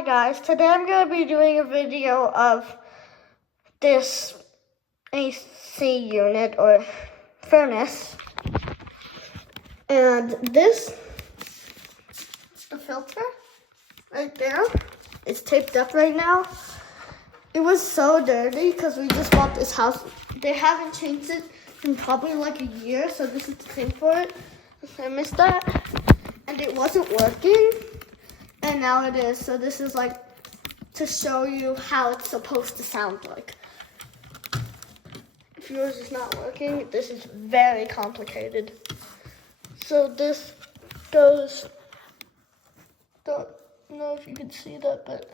Hi guys, today I'm going to be doing a video of this AC unit or furnace. And this, the filter right there, is taped up right now. It was so dirty because we just bought this house. They haven't changed it in probably like a year, so this is the tape for it. I missed that. And it wasn't working. And now it is, so this is like to show you how it's supposed to sound like. If yours is not working, this is very complicated. So this goes, don't know if you can see that, but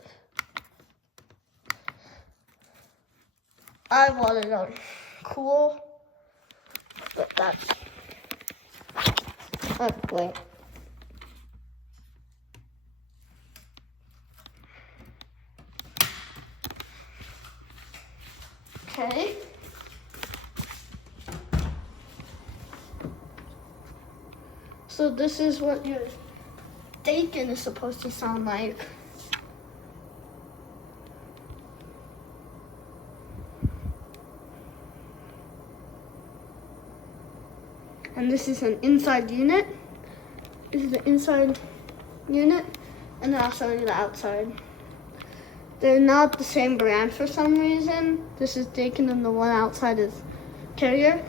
I want it on cool, but that's ugly. Okay. So this is what your Daikin is supposed to sound like. And this is an inside unit. This is the inside unit, and then I'll show you the outside. They're not the same brand for some reason. This is Daikin and the one outside is Carrier.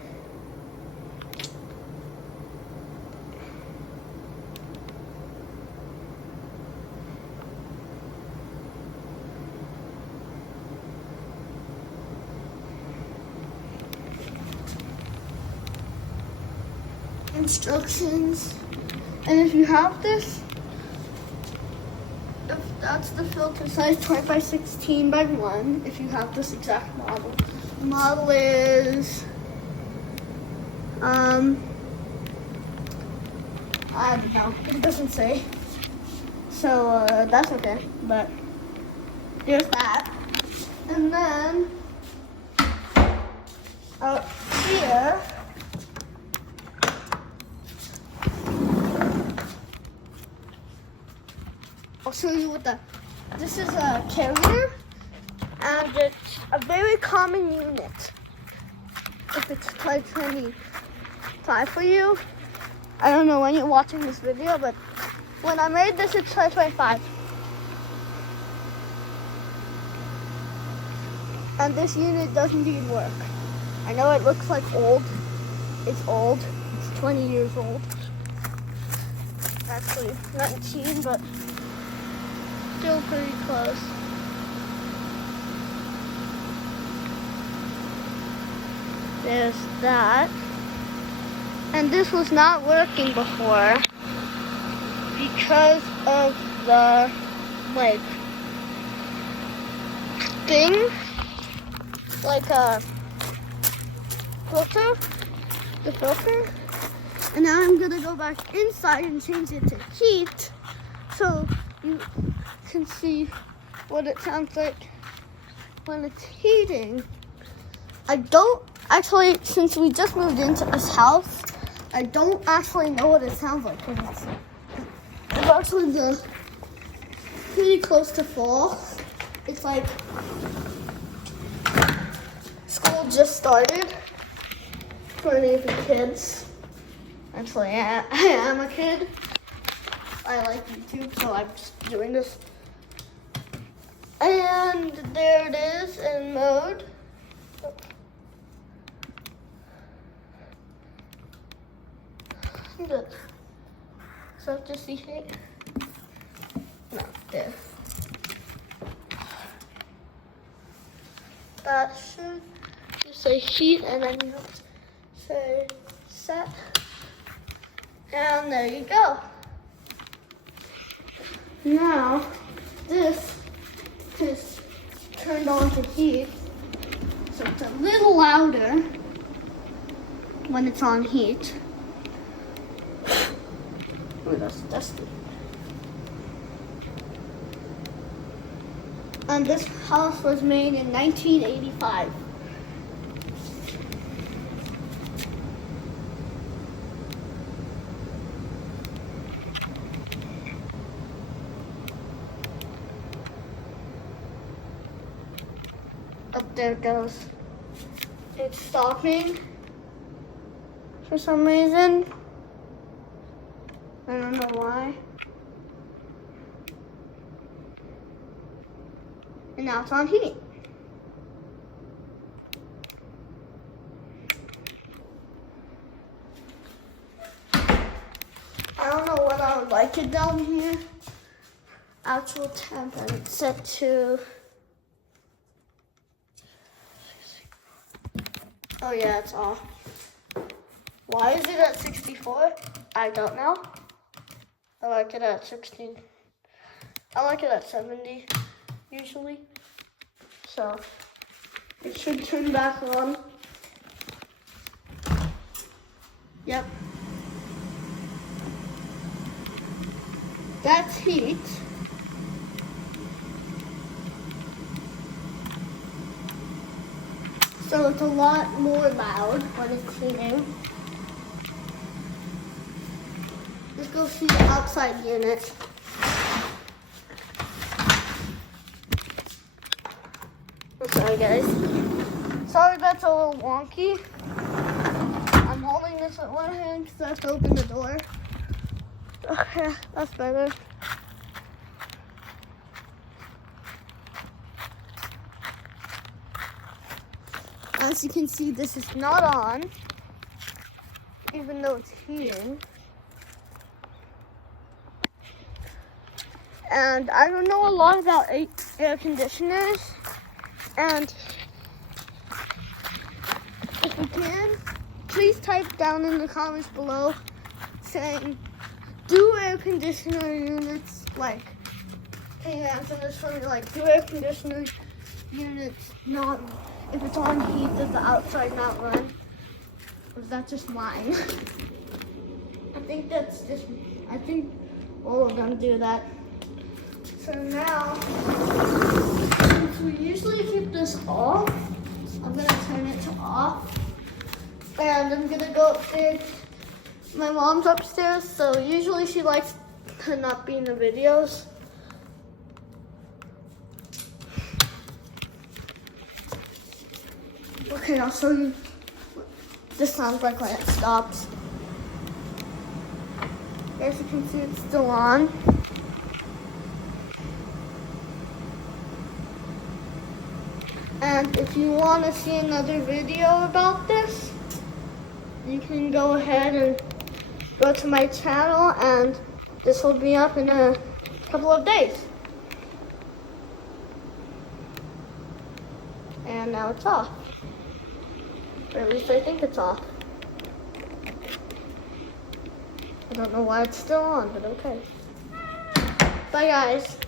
Instructions. And if you have this, that's the filter size 20 by 16 by 1 if you have this exact model. The model is I don't know, it doesn't say. So that's okay, but there's that. And then out here I'll show you what this is a Carrier, and it's a very common unit. If it's 2025 for you, I don't know when you're watching this video, but when I made this, it's 2025. And this unit does indeed work. I know it looks like old. It's old. It's 20 years old. Actually, 19, but still pretty close. There's that. And this was not working before because of the thing, like a filter, the filter. And now I'm gonna go back inside and change it to heat so you can see what it sounds like when it's heating. I don't actually, since we just moved into this house, I don't actually know what it sounds like. It's actually pretty close to fall. It's like school just started for any of the kids. Actually, I am a kid. I like YouTube, so I'm just doing this. And there it is in mode. Good. So just see heat. No, there. That should just say heat, and then you have to say set. And there you go. Now, this is turned on to heat, so it's a little louder when it's on heat. Oh, that's dusty. And this house was made in 1985. Oh, there it goes. It's stopping for some reason. I don't know why. And now it's on heat. I don't know what I would like it down here. Actual temp, and it's set to. Oh yeah, it's off. Why is it at 64? I don't know. I like it at 16. I like it at 70 usually. So it should turn back on. Yep. That's heat. So it's a lot more loud when it's heating. Let's go see the outside unit. I'm sorry guys. Sorry that's a little wonky. I'm holding this with one hand because I have to open the door. Okay, that's better. As you can see, this is not on, even though it's heating. And I don't know a lot about air conditioners. And if you can, please type down in the comments below saying, do air conditioner units, like, can you answer this for me? Like, do air conditioner units not, if it's on heat, does the outside not run? Or is that just mine? I think all of them do that. So now, since we usually keep this off, I'm gonna turn it to off. And I'm gonna go upstairs. My mom's upstairs, so usually she likes to not be in the videos. Okay, I'll show you what this sounds like when it stops. As you can see, it's still on. And if you want to see another video about this, you can go ahead and go to my channel, and this will be up in a couple of days. And now it's off. Or at least I think it's off. I don't know why it's still on, but okay. Bye guys.